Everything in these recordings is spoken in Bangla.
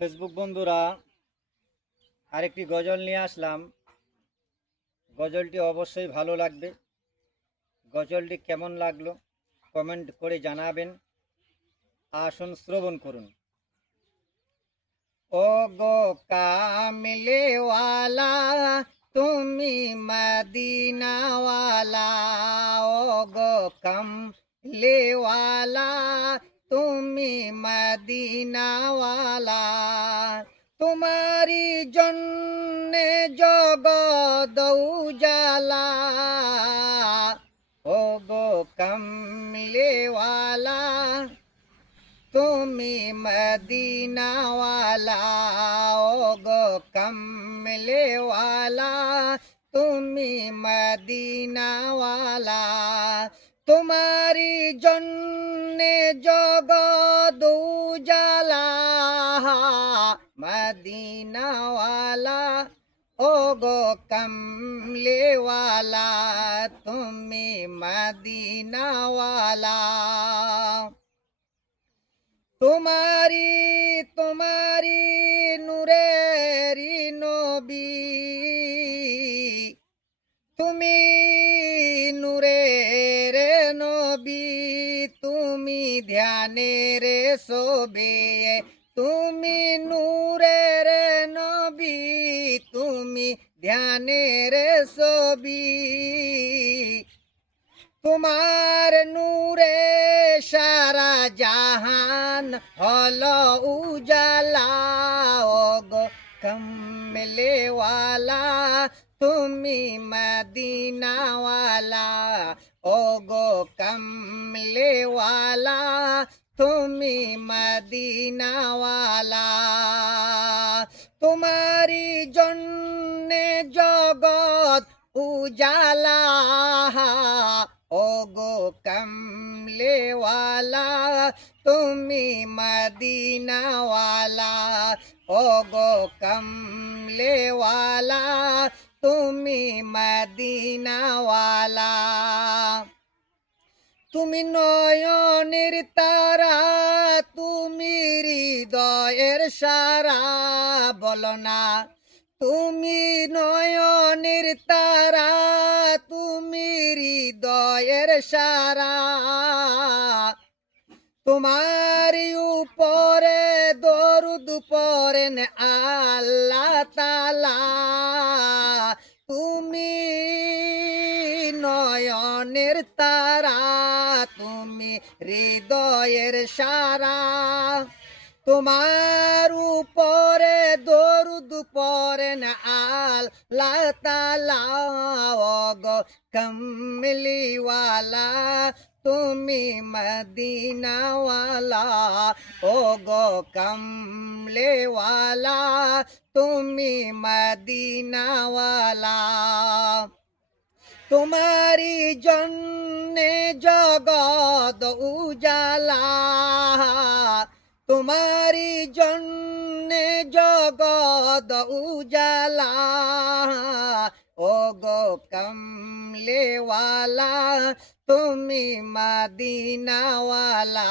ফেসবুক বন্ধুরা, আরেকটি গজল নিয়ে আসলাম। গজলটি অবশ্যই ভালো লাগবে। গজলটি কেমন লাগলো কমেন্ট করে জানাবেন। আসুন শ্রবণ করুন। ও গো কামলিওয়ালা, তুমি মদিনাওয়ালা। ও গো কামলিওয়ালা, তুমি মদিনাওয়ালা। তোমারি জন্যে জগৎ উজালা। ও গো কামলিওয়ালা, তুমি মদিনাওয়ালা। ও গো কমলেওয়ালা, তুমি মদিনাওয়ালা। তোমারি জন্যে জগৎ উজালা। মদিনাওয়ালা, ও গো কমলেওয়ালা, তুমি মদিনাওয়ালা। তোমারি তোমারি নূরেরি নবী, তুমি নূরের নবী। তুমি ধ্যানের ছবি, তুমি নূরের নবী। তুমি ধ্যানের ছবি। তোমার নূরে সারা জাহান হলো উজালা। ও গো কমলেওয়ালা, তুমি মদিনাওয়ালা। ও গো কমলেওয়ালা, তুমি মদিনাওয়ালা। তোমারি জন্যে জগৎ উজালা। ও গো কমলেওয়ালা, তুমি মদিনাওয়ালা। ও গো কমলেওয়ালা, তুমি মদিনাওয়ালা। তুমি নয়নের তারা, তুমি হৃদয়ের সারা। বলো না, তুমি নয়নের তারা, তুমি হৃদয়ের সারা। তোমার উপরে দরুদ পড়েন আল্লাহ তাআলা। তুমি নয়নের তারা, তুমি হৃদয়ের সারা। তোমার উপরে দরুদ পড়েন আল্লাহ তাআলা। ও গো কমলিওয়ালা, তুমি মদিনাওয়ালা। ও গো কমলেওয়ালা, তুমি মদিনাওয়ালা। তোমারি জন্যে জগৎ উজালা। তোমারি জন্যে জগৎ উজালা। ও গো কমলেওয়ালা, তুমি মদিনাওয়ালা।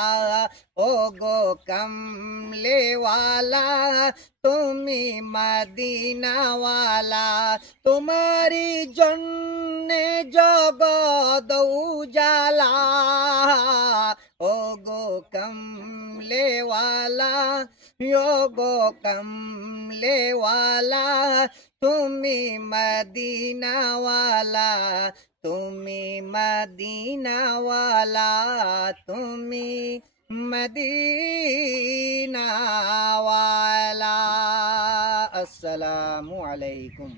ও গো কমলেওয়ালা, তুমি মদিনাওয়ালা। তোমারি জন্যে জগৎ উজালা। ও গো কমলেওয়ালা, ও গো কমলেওয়ালা, তুমি মদিনাওয়ালা। তুমি মদিনাওয়ালা, তুমি মদিনাওয়ালা। আসসালামু আলাইকুম।